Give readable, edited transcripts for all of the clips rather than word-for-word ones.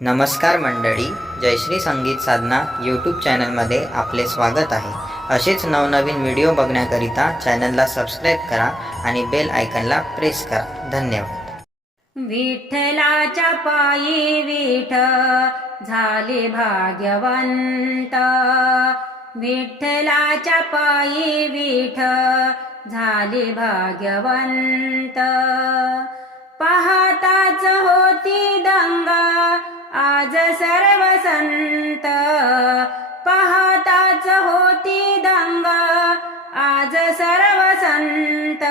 नमस्कार मंडळी, जयश्री संगीत साधना यूट्यूब चॅनलमध्ये आपले स्वागत आहे. असेच नवनवीन व्हिडिओ बघण्याकरिता चॅनलला सबस्क्राईब करा आणि बेल आयकॉनला प्रेस करा. धन्यवाद. विठ्ठलाच्या पायी विठ्ठल झाले भाग्यवंत. विठ्ठलाच्या पायी विठ्ठल झाले भाग्यवंत. पाहताच होती दंगा आज सर्व संत. पाहताच होती दंगा आज सर्व संत.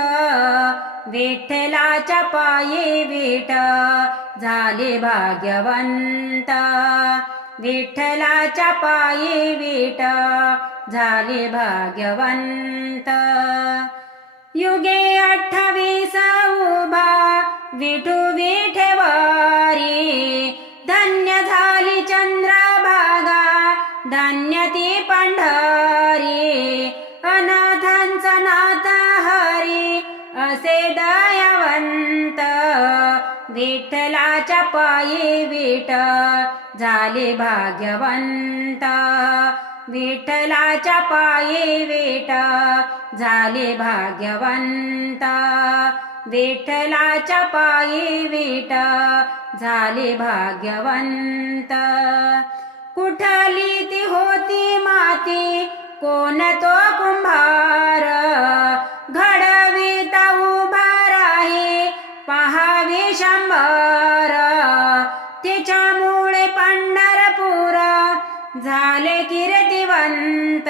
विठ्ठलाच्या पायी विठ्ठल झाले भाग्यवंत. विठ्ठलाच्या पायी विठ्ठल झाले भाग्यवंत. युगे 28 उभा विठू विठेवारी. धन्य झाली चंद्रभागा धन्य ती पंढरी. अनाथांचा नाथ हरी असे दयावंत. विठ्ठलाच्या पायी विठ्ठल झाले भाग्यवंत. विठ्ठलाच्या पायी विठ्ठल झाले भाग्यवंत. विठ्ठलाच्या पायी विठ्ठल झाले भाग्यवंत. कुठली ती होती माती कोण तो कुंभार. घडविता उभा राही पहावी शंभर. तिच्यामुळे पंढरपूर झाले कीर्तिवंत.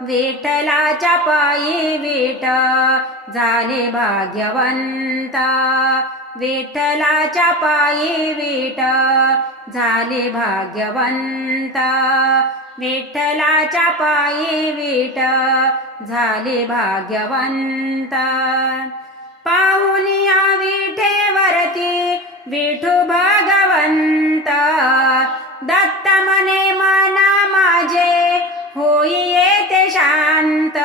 विठ्ठलाच्या पायी विठ्ठल झाले भाग्यवंत. विठ्ठलाच्या पायी विठ्ठल झाले भाग्यवंत. विठ्ठलाच्या पायी विठ्ठल झाले भाग्यवंत. पाहुनिया विठेवरती विठू भगवंत. दत्त मने मना माझे होई येते शांत.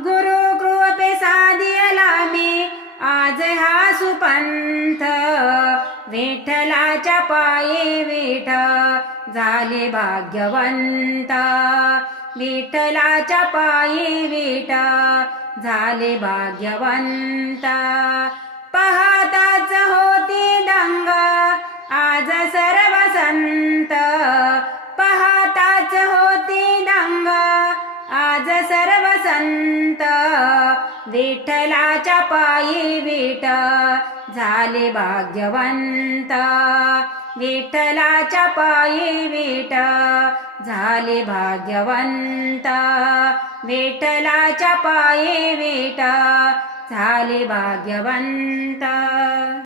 गुरु कृपे साधिला मी आज हा सुपंथ. विठ्ठलाच्या पायी विठ्ठल झाले भाग्यवंत. विठ्ठलाच्या पायी विठ्ठल झाले भाग्यवंत. पाहताच होती दंगा आज सर्व संत. पाहताच होती दंगा आज सर्व संत. विठ्ठलाच्या पायी विठ्ठल झाले भाग्यवंत. विठ्ठलाच्या पायी विठ्ठल झाले भाग्यवंत. विठ्ठलाच्या पायी विठ्ठल झाले भाग्यवंत.